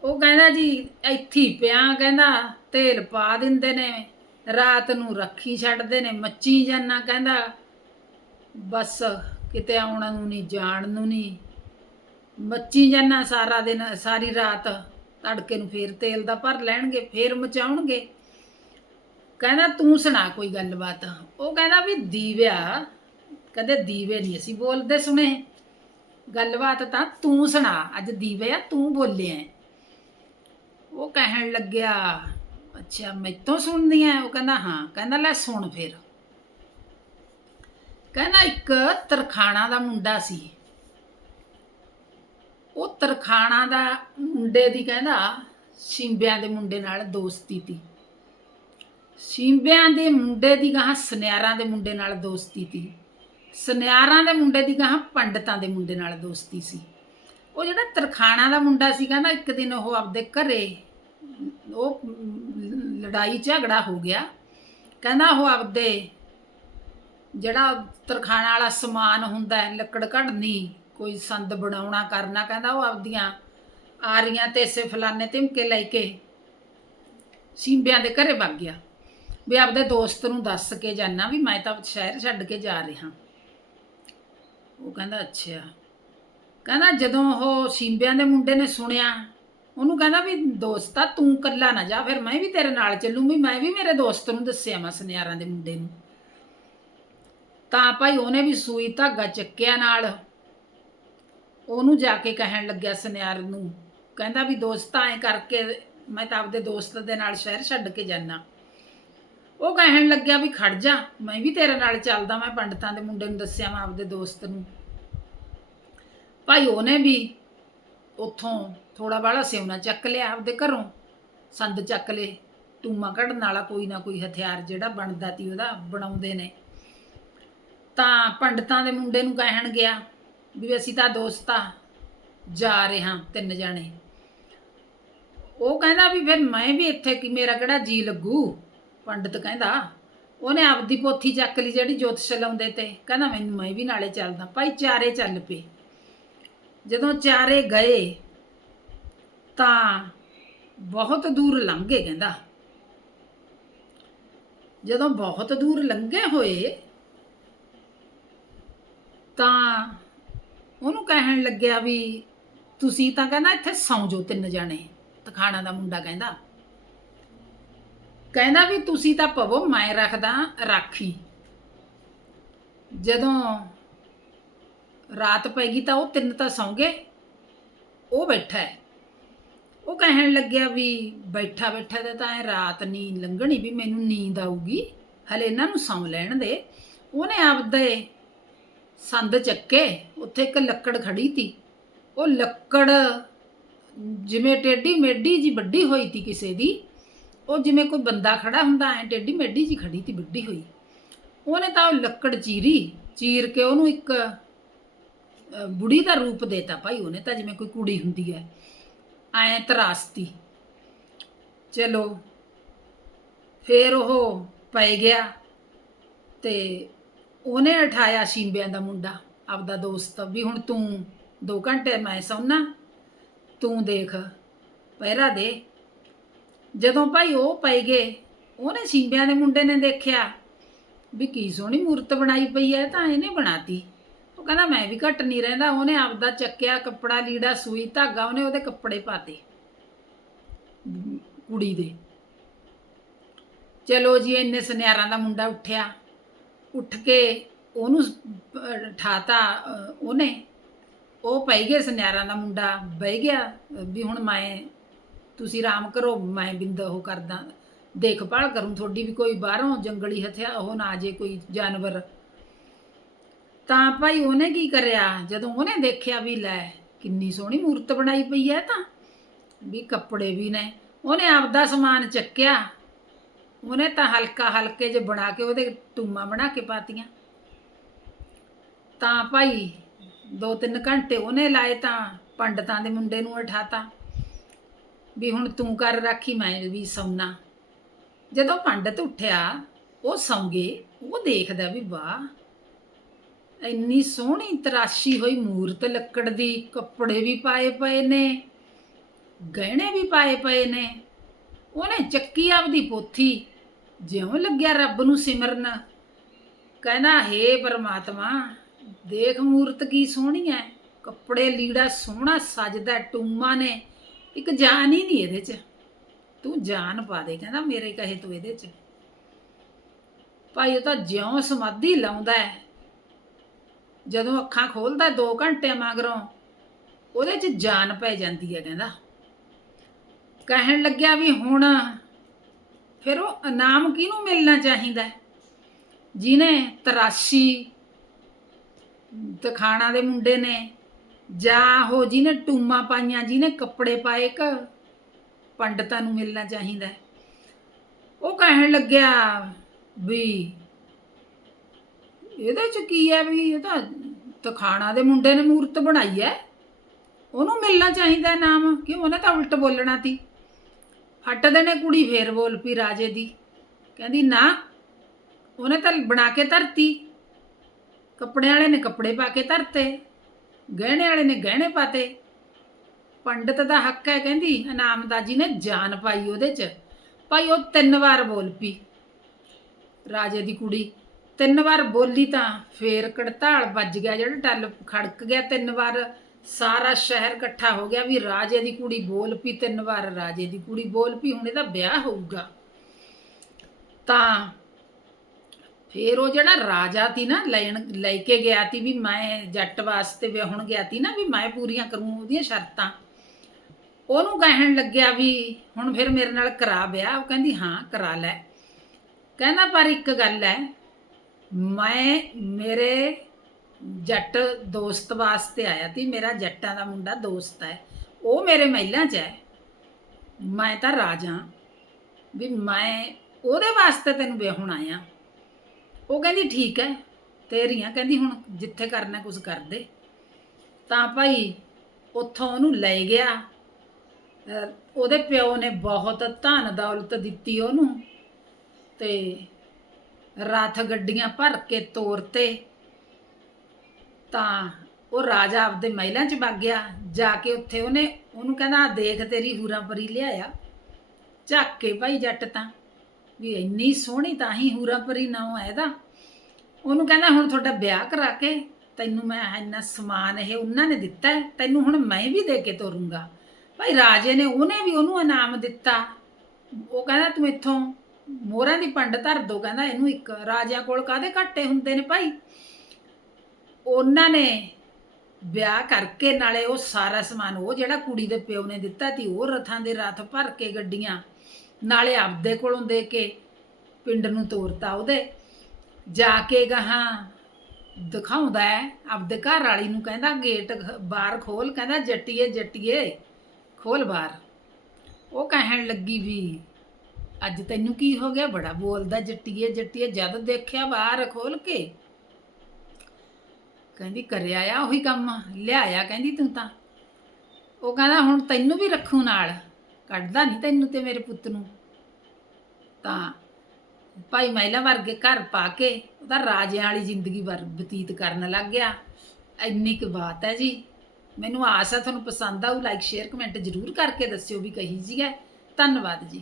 A: ਉਹ ਕਹਿੰਦਾ ਜੀ, ਇੱਥੇ ਪਿਆ। ਕਹਿੰਦਾ, ਤੇਲ ਪਾ ਦਿੰਦੇ ਨੇ, ਰਾਤ ਨੂੰ ਰੱਖੀ ਛੱਡਦੇ ਨੇ, ਮੱਚੀ ਜਾਨਾ ਕਹਿੰਦਾ, ਬਸ ਕਿਤੇ ਆਉਣ ਨੂੰ ਨਹੀਂ ਜਾਣ ਨੂੰ ਨਹੀਂ ਮੱਚੀ ਜਾਨਾ ਸਾਰਾ ਦਿਨ, ਸਾਰੀ ਰਾਤ। ਤੜਕੇ ਨੂੰ ਫੇਰ ਤੇਲ ਦਾ ਭਰ ਲੈਣਗੇ, ਫੇਰ ਮਚਾਉਣਗੇ। ਕਹਿੰਦਾ, ਤੂੰ ਸੁਣਾ ਕੋਈ ਗੱਲਬਾਤ। ਉਹ ਕਹਿੰਦਾ ਵੀ ਦੀਵਿਆ ਕਦੇ ਦੀਵੇ ਨਹੀਂ ਅਸੀਂ ਬੋਲਦੇ ਸੁਣੇ। ਗੱਲਬਾਤ ਤਾਂ ਤੂੰ ਸੁਣਾ, ਅੱਜ ਦੀਵਿਆ ਤੂੰ ਬੋਲਿਆ। ਉਹ ਕਹਿਣ ਲੱਗਿਆ, ਅੱਛਾ, ਮੈਥੋਂ ਸੁਣਦੀ ਐ? ਉਹ ਕਹਿੰਦਾ, ਹਾਂ। ਕਹਿੰਦਾ, ਲੈ ਸੁਣ ਫਿਰ। ਕਹਿੰਦਾ, ਇੱਕ ਤਰਖਾਣਾ ਦਾ ਮੁੰਡਾ ਸੀ। ਉਹ ਤਰਖਾਣਾ ਦਾ ਮੁੰਡੇ ਦੀ ਕਹਿੰਦਾ, ਸਿੰਬਿਆਂ ਦੇ ਮੁੰਡੇ ਨਾਲ ਦੋਸਤੀ ਤੀ ਸਿੰਬਿਆਂ ਦੇ ਮੁੰਡੇ ਦੀ ਗਾਹਾਂ ਸੁਨਿਆਰਾਂ ਦੇ ਮੁੰਡੇ ਨਾਲ ਦੋਸਤੀ ਤੀ ਸੁਨਿਆਰਾਂ ਦੇ ਮੁੰਡੇ ਦੀ ਗਾਹਾਂ ਪੰਡਤਾਂ ਦੇ ਮੁੰਡੇ ਨਾਲ ਦੋਸਤੀ ਸੀ। ਉਹ ਜਿਹੜਾ ਤਰਖਾਣਾ ਦਾ ਮੁੰਡਾ ਸੀ ਕਹਿੰਦਾ ਇੱਕ ਦਿਨ ਉਹ ਆਪਦੇ ਘਰੇ ਉਹ ਲੜਾਈ ਝਗੜਾ ਹੋ ਗਿਆ। ਕਹਿੰਦਾ ਉਹ ਆਪਦੇ ਜਿਹੜਾ ਤਰਖਾਣਾ ਵਾਲਾ ਸਮਾਨ ਹੁੰਦਾ ਹੈ, ਲੱਕੜ ਘੜਨੀ, ਕੋਈ ਸੰਦ ਬਣਾਉਣਾ, ਕਰਨਾ, ਕਹਿੰਦਾ ਉਹ ਆਪਦੀਆਂ ਆਰੀਆਂ ਤੇ ਸੇ ਫਲਾਣੇ ਤਿਮਕੇ ਲੈ ਕੇ ਸਿੰਬਿਆਂ ਦੇ ਘਰੇ ਵਗ ਗਿਆ। ਵੀ ਆਪਦੇ ਦੋਸਤ ਨੂੰ ਦੱਸ ਕੇ ਜਾਣਾ ਵੀ ਮੈਂ ਤਾਂ ਸ਼ਹਿਰ ਛੱਡ ਕੇ ਜਾ ਰਿਹਾ। ਉਹ ਕਹਿੰਦਾ, ਅੱਛਾ। ਕਹਿੰਦਾ, ਜਦੋਂ ਉਹ ਸਿੰਬਿਆਂ ਦੇ ਮੁੰਡੇ ਨੇ ਸੁਣਿਆ, ਉਹਨੂੰ ਕਹਿੰਦਾ ਵੀ ਦੋਸਤਾ, ਤੂੰ ਇਕੱਲਾ ਨਾ ਜਾ, ਫਿਰ ਮੈਂ ਵੀ ਤੇਰੇ ਨਾਲ ਚੱਲੂ, ਵੀ ਮੈਂ ਵੀ ਮੇਰੇ ਦੋਸਤ ਨੂੰ ਦੱਸਿਆ ਮੈਂ ਸੁਨਿਆਰਾਂ ਦੇ ਮੁੰਡੇ ਨੂੰ। ਤਾਂ ਭਾਈ ਉਹਨੇ ਵੀ ਸੂਈ ਧਾਗਾ ਚੱਕਿਆ ਨਾਲ। ਉਹਨੂੰ ਜਾ ਕੇ ਕਹਿਣ ਲੱਗਿਆ ਸੁਨਿਆਰ ਨੂੰ, ਕਹਿੰਦਾ ਵੀ ਦੋਸਤਾ ਐ ਕਰਕੇ ਮੈਂ ਤਾਂ ਆਪਦੇ ਦੋਸਤ ਦੇ ਨਾਲ ਸ਼ਹਿਰ ਛੱਡ ਕੇ ਜਾਣਾ ਉਹ ਕਹਿਣ ਲੱਗਿਆ ਵੀ ਖੜ ਜਾ, ਮੈਂ ਵੀ ਤੇਰੇ ਨਾਲ ਚੱਲਦਾ, ਮੈਂ ਪੰਡਤਾਂ ਦੇ ਮੁੰਡੇ ਨੂੰ ਦੱਸਿਆ, ਮੈਂ ਆਪਦੇ ਦੋਸਤ ਨੂੰ। ਭਾਈ ਉਹਨੇ ਵੀ ਉੱਥੋਂ ਥੋੜਾ ਬਾਹਲਾ ਸਿਉਣਾ ਚੱਕ ਲਿਆ ਆਪਦੇ ਘਰੋਂ, ਸੰਦ ਚੱਕ ਲੇ ਟੂਮਾ ਕੱਢਣ ਵਾਲਾ ਕੋਈ ਨਾ ਕੋਈ ਹਥਿਆਰ ਜਿਹੜਾ ਬਣਦਾ ਤੀ ਉਹਦਾ ਬਣਾਉਂਦੇ ਨੇ। ਤਾਂ ਪੰਡਤਾਂ ਦੇ ਮੁੰਡੇ ਨੂੰ ਕਹਿਣ ਗਿਆ ਵੀ ਅਸੀਂ ਤਾਂ ਦੋਸਤਾ ਜਾ ਰਹੇ ਹਾਂ ਤਿੰਨ ਜਾਣੇ। ਉਹ ਕਹਿੰਦਾ ਵੀ ਫਿਰ ਮੈਂ ਵੀ ਇੱਥੇ ਕਿ ਮੇਰਾ ਕਿਹੜਾ ਜੀ ਲੱਗੂ? ਪੰਡਤ ਕਹਿੰਦਾ, ਉਹਨੇ ਆਪਦੀ ਪੋਥੀ ਚੱਕ ਲਈ ਜਿਹੜੀ ਜੋਤਿਸ਼ ਲਾਉਂਦੇ ਤੇ। ਕਹਿੰਦਾ, ਮੈਨੂੰ ਮੈਂ ਵੀ ਨਾਲੇ ਚੱਲਦਾ। ਭਾਈ ਚਾਰੇ ਚੱਲ ਪਏ। ਜਦੋਂ ਚਾਰੇ ਗਏ, ਤਾਂ ਬਹੁਤ ਦੂਰ ਲੰਘੇ ਕਹਿੰਦਾ। ਜਦੋਂ ਬਹੁਤ ਦੂਰ ਲੰਘੇ ਹੋਏ, ਤਾਂ ਉਹਨੂੰ ਕਹਿਣ ਲੱਗਿਆ ਵੀ, ਤੁਸੀਂ ਤਾਂ ਕਹਿੰਦਾ ਇੱਥੇ ਸੌਂ ਜਾਓ ਤਿੰਨ ਜਾਣੇ। ਤਖਾਣਾ ਦਾ ਮੁੰਡਾ ਕਹਿੰਦਾ। ਕਹਿੰਦਾ ਵੀ ਤੁਸੀਂ ਤਾਂ ਪਵੋ ਮੈਂ ਰੱਖਦਾ ਰਾਖੀ। ਜਦੋਂ ਰਾਤ ਪੈ ਗਈ ਤਾਂ ਉਹ ਤਿੰਨ ਤਾਂ ਸੌਂ ਗਏ। ਉਹ ਬੈਠਾ ਹੈ। ਉਹ ਕਹਿਣ ਲੱਗਿਆ ਵੀ ਬੈਠਾ ਬੈਠਾ ਤੇ ਤਾਂ ਇਹ ਰਾਤ ਨਹੀਂ ਲੰਘਣੀ ਵੀ ਮੈਨੂੰ ਨੀਂਦ ਆਊਗੀ। ਹਲੇ ਇਹਨਾਂ ਨੂੰ ਸੌਂ ਲੈਣ ਦੇ। ਉਹਨੇ ਆਪਦੇ ਸੰਦ ਚੱਕੇ। ਉੱਥੇ ਇੱਕ ਲੱਕੜ ਖੜੀ ਤੀ। ਉਹ ਲੱਕੜ ਜਿਵੇਂ ਟੇਢੀ ਮੇਢੀ ਜੀ ਵੱਡੀ ਹੋਈ ਤੀ ਕਿਸੇ ਦੀ। ਉਹ ਜਿਵੇਂ ਕੋਈ ਬੰਦਾ ਖੜਾ ਹੁੰਦਾ ਐ ਟੇਢੀ ਮੇਢੀ ਜੀ ਖੜੀ ਤੀ ਵੱਡੀ ਹੋਈ। ਉਹਨੇ ਤਾਂ ਉਹ ਲੱਕੜ ਚੀਰੀ, ਚੀਰ ਕੇ ਉਹਨੂੰ ਇੱਕ ਬੁੜੀ ਦਾ ਰੂਪ ਦੇਤਾ ਭਾਈ ਉਹਨੇ ਤਾਂ, ਜਿਵੇਂ ਕੋਈ ਕੁੜੀ ਹੁੰਦੀ ਹੈ ਐ ਤਰਾਸਤੀ। ਚਲੋ, ਫੇਰ ਉਹ ਪੈ ਗਿਆ ਤੇ ਉਹਨੇ ਉਠਾਇਆ ਸ਼ੀਂਬਿਆਂ ਦਾ ਮੁੰਡਾ, ਆਪਦਾ ਦੋਸਤ। ਵੀ ਹੁਣ ਤੂੰ 2 ਘੰਟੇ ਮੈਂ ਸੌਣਾ ਤੂੰ ਦੇਖ, ਪਹਿਰਾ ਦੇ। ਜਦੋਂ ਭਾਈ ਉਹ ਪੈ ਗਏ ਉਹਨੇ ਸ਼ਿੰਬਿਆਂ ਦੇ ਮੁੰਡੇ ਨੇ ਦੇਖਿਆ ਵੀ ਕੀ ਸੋਹਣੀ ਮੂਰਤ ਬਣਾਈ ਪਈ ਹੈ ਤਾਂ ਇਹਨੇ ਬਣਾਤੀ। ਉਹ ਕਹਿੰਦਾ ਮੈਂ ਵੀ ਘੱਟ ਨਹੀਂ ਰਹਿੰਦਾ। ਉਹਨੇ ਆਪਦਾ ਚੱਕਿਆ ਕੱਪੜਾ ਲੀੜਾ ਸੂਈ ਧਾਗਾ ਉਹਨੇ ਉਹਦੇ ਕੱਪੜੇ ਪਾਤੇ ਕੁੜੀ ਦੇ। ਚਲੋ ਜੀ ਇੰਨੇ ਸੁਨਿਆਰਾਂ ਦਾ ਮੁੰਡਾ ਉੱਠਿਆ। ਉੱਠ ਕੇ ਉਹਨੂੰ ਅਹ, ਠਾਤਾ ਉਹਨੇ। ਉਹ ਪਈ ਗਏ ਸੁਨਿਆਰਾਂ ਦਾ ਮੁੰਡਾ ਬਹਿ ਗਿਆ ਵੀ ਹੁਣ ਮੈਂ ਤੁਸੀਂ ਆਰਾਮ ਕਰੋ, ਮੈਂ ਬਿੰਦਾ ਉਹ ਕਰਦਾ, ਦੇਖਭਾਲ ਕਰੂੰ, ਤੁਹਾਡੀ ਵੀ ਕੋਈ ਬਾਹਰੋਂ ਜੰਗਲੀ ਹਥਿਆ, ਉਹ ਨਾ ਜੇ ਕੋਈ ਜਾਨਵਰ। ਤਾਂ ਭਾਈ ਉਹਨੇ ਕੀ ਕਰਿਆ? ਜਦੋਂ ਉਹਨੇ ਦੇਖਿਆ ਵੀ ਲੈ, ਕਿੰਨੀ ਸੋਹਣੀ ਮੂਰਤ ਬਣਾਈ ਪਈ ਹੈ ਤਾਂ, ਵੀ ਕੱਪੜੇ ਵੀ ਨੇ। ਉਹਨੇ ਆਪਦਾ ਸਮਾਨ ਚੱਕਿਆ। ਉਹਨੇ ਤਾਂ ਹਲਕਾ ਹਲਕੇ ਜੇ ਬਣਾ ਕੇ ਉਹਦੇ ਟੂਮਾ ਬਣਾ ਕੇ ਪਾਤੀਆਂ। ਤਾਂ ਭਾਈ ਦੋ ਤਿੰਨ ਘੰਟੇ ਉਹਨੇ ਲਾਏ ਤਾਂ ਪੰਡਤਾਂ ਦੇ ਮੁੰਡੇ ਨੂੰ ਉਠਾਤਾ। ਵੀ ਹੁਣ ਤੂੰ ਕਰ ਰਾਖੀ ਮੈਂ ਵੀ ਸੌਣਾ। ਜਦੋਂ ਪੰਡਤ ਉੱਠਿਆ, ਉਹ ਸੌਂ ਗਏ ਉਹ ਦੇਖਦਾ ਵੀ ਵਾਹ, ਇੰਨੀ ਸੋਹਣੀ ਤਰਾਸ਼ੀ ਹੋਈ ਮੂਰਤ ਲੱਕੜ ਦੀ, ਕੱਪੜੇ ਵੀ ਪਾਏ ਪਏ ਨੇ, ਗਹਿਣੇ ਵੀ ਪਾਏ ਪਏ ਨੇ। ਉਹਨੇ ਚੱਕੀ ਆਪਦੀ ਪੋਥੀ, ਜਿਉਂ ਲੱਗਿਆ ਰੱਬ ਨੂੰ ਸਿਮਰਨ। ਕਹਿੰਦਾ, ਹੇ ਪਰਮਾਤਮਾ, ਦੇਖ ਮੂਰਤ ਕੀ ਸੋਹਣੀ ਹੈ ਕੱਪੜੇ ਲੀੜਾ ਸੋਹਣਾ ਸਜਦਾ ਟੂਮਾ ਨੇ। ਇੱਕ ਜਾਨ ਹੀ ਨਹੀਂ ਇਹਦੇ 'ਚ। ਤੂੰ ਜਾਨ ਪਾ ਦੇ, ਕਹਿੰਦਾ ਮੇਰੇ ਕਹੇ ਤੂੰ ਇਹਦੇ 'ਚ। ਭਾਈ, ਉਹ ਤਾਂ ਜਿਉਂ ਸਮਾਧੀ ਲਾਉਂਦਾ ਹੈ। ਜਦੋਂ ਅੱਖਾਂ ਖੋਲਦਾ 2 ਘੰਟੇ ਮਗਰੋਂ, ਉਹਦੇ 'ਚ ਜਾਨ ਪੈ ਜਾਂਦੀ ਹੈ, ਕਹਿੰਦਾ। ਕਹਿਣ ਲੱਗਿਆ ਵੀ ਹੁਣ ਫਿਰ ਉਹ ਇਨਾਮ ਕਿਹਨੂੰ ਮਿਲਣਾ ਚਾਹੀਦਾ ਹੈ? ਜਿਹਨੇ ਤਰਾਸ਼ੀ ਤਖਾਣਾ ਦੇ ਮੁੰਡੇ ਨੇ ਜਾਂ ਉਹ ਜਿਹਨੇ ਟੂਮਾ ਪਾਈਆਂ, ਜਿਹਨੇ ਕੱਪੜੇ ਪਾਏ ਕ ਪੰਡਤਾਂ ਨੂੰ ਮਿਲਣਾ ਚਾਹੀਦਾ ਉਹ ਕਹਿਣ ਲੱਗਿਆ ਵੀ ਇਹਦੇ ਚ ਕੀ ਹੈ ਵੀ ਇਹ ਤਾਂ ਤਖਾਣਾ ਦੇ ਮੁੰਡੇ ਨੇ ਮੂਰਤ ਬਣਾਈ ਹੈ। ਉਹਨੂੰ ਮਿਲਣਾ ਚਾਹੀਦਾ ਨਾਮ ਕਿ ਉਹਨੇ ਤਾਂ ਉਲਟ ਬੋਲਣਾ ਤੀ ਫੱਟ ਦੇਣੇ ਕੁੜੀ ਫੇਰ ਬੋਲ ਪਈ ਰਾਜੇ ਦੀ। ਕਹਿੰਦੀ, ਨਾ, ਉਹਨੇ ਤਾਂ ਬਣਾ ਕੇ ਧਰਤੀ। ਕੱਪੜੇ ਵਾਲੇ ਨੇ ਕੱਪੜੇ ਪਾ ਕੇ ਧਰਤੇ। ਗਹਿਣੇ ਵਾਲੇ ਨੇ ਗਹਿਣੇ ਪਾਤੇ। ਪੰਡਤ ਦਾ ਹੱਕ ਹੈ, ਕਹਿੰਦੀ ਇਨਾਮਦਾਜੀ ਨੇ ਜਾਨ ਪਾਈ ਉਹਦੇ 'ਚ। ਭਾਈ, ਉਹ ਤਿੰਨ ਵਾਰ ਬੋਲ ਪਈ। ਰਾਜੇ ਦੀ ਕੁੜੀ ਤਿੰਨ ਵਾਰ ਬੋਲੀ ਤਾਂ ਫੇਰ ਕੜਤਾਲ ਵੱਜ ਗਿਆ, ਜਿਹੜਾ ਟੱਲ ਖੜਕ ਗਿਆ ਤਿੰਨ ਵਾਰ। ਸਾਰਾ ਸ਼ਹਿਰ ਇਕੱਠਾ ਹੋ ਗਿਆ ਵੀ ਰਾਜੇ ਦੀ ਕੁੜੀ ਬੋਲ ਪਈ, ਤਿੰਨ ਵਾਰ ਰਾਜੇ ਦੀ ਕੁੜੀ ਬੋਲ ਪਈ, ਹੁਣ ਇਹਦਾ ਵਿਆਹ ਹੋਊਗਾ। ਤਾਂ ਫਿਰ ਉਹ ਜਿਹੜਾ ਰਾਜਾ ਤੀ ਨਾ, ਲੈਣ, ਲੈ ਕੇ ਗਿਆ ਤੀ ਵੀ ਮੈਂ ਜੱਟ ਵਾਸਤੇ ਵਿਆਹਣ ਗਿਆ ਤੀ ਨਾ ਵੀ ਮੈਂ ਪੂਰੀਆਂ ਕਰੂੰ ਉਹਦੀਆਂ ਸ਼ਰਤਾਂ। ਉਹਨੂੰ ਕਹਿਣ ਲੱਗਿਆ ਵੀ ਹੁਣ ਫਿਰ ਮੇਰੇ ਨਾਲ ਕਰਾ ਵਿਆਹ, ਉਹ ਕਹਿੰਦੀ, ਹਾਂ, ਕਰਾ ਲੈ। ਕਹਿੰਦਾ, ਪਰ ਇੱਕ ਗੱਲ ਹੈ ਮੈਂ, ਮੇਰੇ ਜੱਟ ਦੋਸਤ ਵਾਸਤੇ ਆਇਆ ਤੀ, ਮੇਰਾ ਜੱਟਾਂ ਦਾ ਮੁੰਡਾ ਦੋਸਤ ਹੈ ਉਹ ਮੇਰੇ ਮਹਿਲਾਂ 'ਚ ਹੈ ਮੈਂ ਤਾਂ ਰਾਜਾ, ਵੀ ਮੈਂ ਉਹਦੇ ਵਾਸਤੇ ਤੈਨੂੰ ਵਿਆਹਣ ਆਇਆ। ਉਹ ਕਹਿੰਦੀ ਠੀਕ ਹੈ ਤੇਰੀਆਂ ਕਹਿੰਦੀ ਹੁਣ ਜਿੱਥੇ ਕਰਨਾ ਕੁਝ ਕਰ ਦੇ ਤਾਂ ਭਾਈ ਉੱਥੋਂ ਉਹਨੂੰ ਲੈ ਗਿਆ। ਉਹਦੇ ਪਿਓ ਨੇ ਬਹੁਤ ਧਨ ਦੌਲਤ ਦਿੱਤੀ ਉਹਨੂੰ ਤੇ ਰੱਥ ਗੱਡੀਆਂ ਭਰ ਕੇ ਤੋਰਤੇ। ਤਾਂ ਉਹ ਰਾਜਾ ਆਪਦੇ ਮਹਿਲਾਂ 'ਚ ਵਗ ਗਿਆ। ਜਾ ਕੇ ਉੱਥੇ ਉਹਨੇ ਉਹਨੂੰ ਕਹਿੰਦਾ, "ਆਹ ਦੇਖ ਤੇਰੀ ਹੂਰਾਂ ਪਰੀ ਲਿਆਇਆ। ਝੱਕ ਕੇ ਭਾਈ ਜੱਟ ਤਾਂ। ਵੀ ਇੰਨੀ ਸੋਹਣੀ ਤਾਂ ਹੀ ਹੂਰਾਂ ਪਰੀ ਨਾਮ ਹੈ ਇਹਦਾ। ਉਹਨੂੰ ਕਹਿੰਦਾ ਹੁਣ ਤੁਹਾਡਾ ਵਿਆਹ ਕਰਾ ਕੇ ਤੈਨੂੰ ਮੈਂ ਇੰਨਾ ਸਮਾਨ ਇਹ ਉਹਨਾਂ ਨੇ ਦਿੱਤਾ ਹੈ, ਤੈਨੂੰ ਹੁਣ ਮੈਂ ਵੀ ਦੇ ਕੇ ਤੋਰੂੰਗਾ। ਭਾਈ ਰਾਜੇ ਨੇ ਉਹਨੇ ਵੀ ਉਹਨੂੰ ਇਨਾਮ ਦਿੱਤਾ। ਉਹ ਕਹਿੰਦਾ ਤੂੰ ਇੱਥੋਂ ਮੋਹਰਾਂ ਦੀ ਪੰਡ ਧਰ ਦੋ। ਕਹਿੰਦਾ ਇਹਨੂੰ ਇੱਕ ਰਾਜਿਆਂ ਕੋਲ ਕਾਦੇ ਘਾਟੇ ਹੁੰਦੇ ਨੇ ਭਾਈ? ਉਹਨਾਂ ਨੇ ਵਿਆਹ ਕਰਕੇ ਨਾਲੇ ਉਹ ਸਾਰਾ ਸਮਾਨ ਉਹ ਜਿਹੜਾ ਕੁੜੀ ਦੇ ਪਿਓ ਨੇ ਦਿੱਤਾ ਤੀ ਉਹ ਰਥਾਂ ਦੇ ਰਥ ਭਰ ਕੇ ਗੱਡੀਆਂ ਨਾਲੇ ਆਪਦੇ ਕੋਲੋਂ ਦੇ ਕੇ ਪਿੰਡ ਨੂੰ ਤੋਰਤਾ ਉਹਦੇ। ਜਾ ਕੇ ਗਾਹਾਂ ਦਿਖਾਉਂਦਾ ਹੈ, ਆਪਦੇ ਘਰ ਵਾਲੀ ਨੂੰ ਕਹਿੰਦਾ, ਗੇਟ ਖ- ਬਾਹਰ ਖੋਲ, ਕਹਿੰਦਾ, ਜੱਟੀਏ ਜੱਟੀਏ, ਖੋਲ ਬਾਹਰ। ਉਹ ਕਹਿਣ ਲੱਗੀ ਵੀ, ਅੱਜ ਤੈਨੂੰ ਕੀ ਹੋ ਗਿਆ? ਬੜਾ ਬੋਲਦਾ ਜੱਟੀਏ ਜੱਟੀਏ, ਜਦ ਦੇਖਿਆ ਬਾਹਰ ਖੋਲ ਕੇ। ਕਹਿੰਦੀ, ਕਰਿਆ ਆ ਉਹੀ ਕੰਮ, ਲਿਆਇਆ, ਕਹਿੰਦੀ ਤੂੰ ਤਾਂ। ਉਹ ਕਹਿੰਦਾ, ਹੁਣ ਤੈਨੂੰ ਵੀ ਰੱਖੂ ਨਾਲ। ਕੱਢਦਾ ਨਹੀਂ ਤੈਨੂੰ ਤੇ ਮੇਰੇ ਪੁੱਤ ਨੂੰ। ਤਾਂ ਭਾਈ ਮਹਿਲਾ ਵਰਗੇ ਘਰ ਪਾ ਕੇ ਉਹਦਾ ਰਾਜਿਆਂ ਵਾਲੀ ਜ਼ਿੰਦਗੀ ਵਰ ਬਤੀਤ ਕਰਨ ਲੱਗ ਗਿਆ। ਇੰਨੀ ਕੁ ਬਾਤ ਹੈ ਜੀ। ਮੈਨੂੰ ਆਸ ਹੈ ਤੁਹਾਨੂੰ ਪਸੰਦ ਆਊ ਲਾਈਕ ਸ਼ੇਅਰ ਕਮੈਂਟ ਜ਼ਰੂਰ ਕਰਕੇ ਦੱਸਿਓ ਵੀ ਕਹੀ ਜੀ ਹੈ। ਧੰਨਵਾਦ ਜੀ।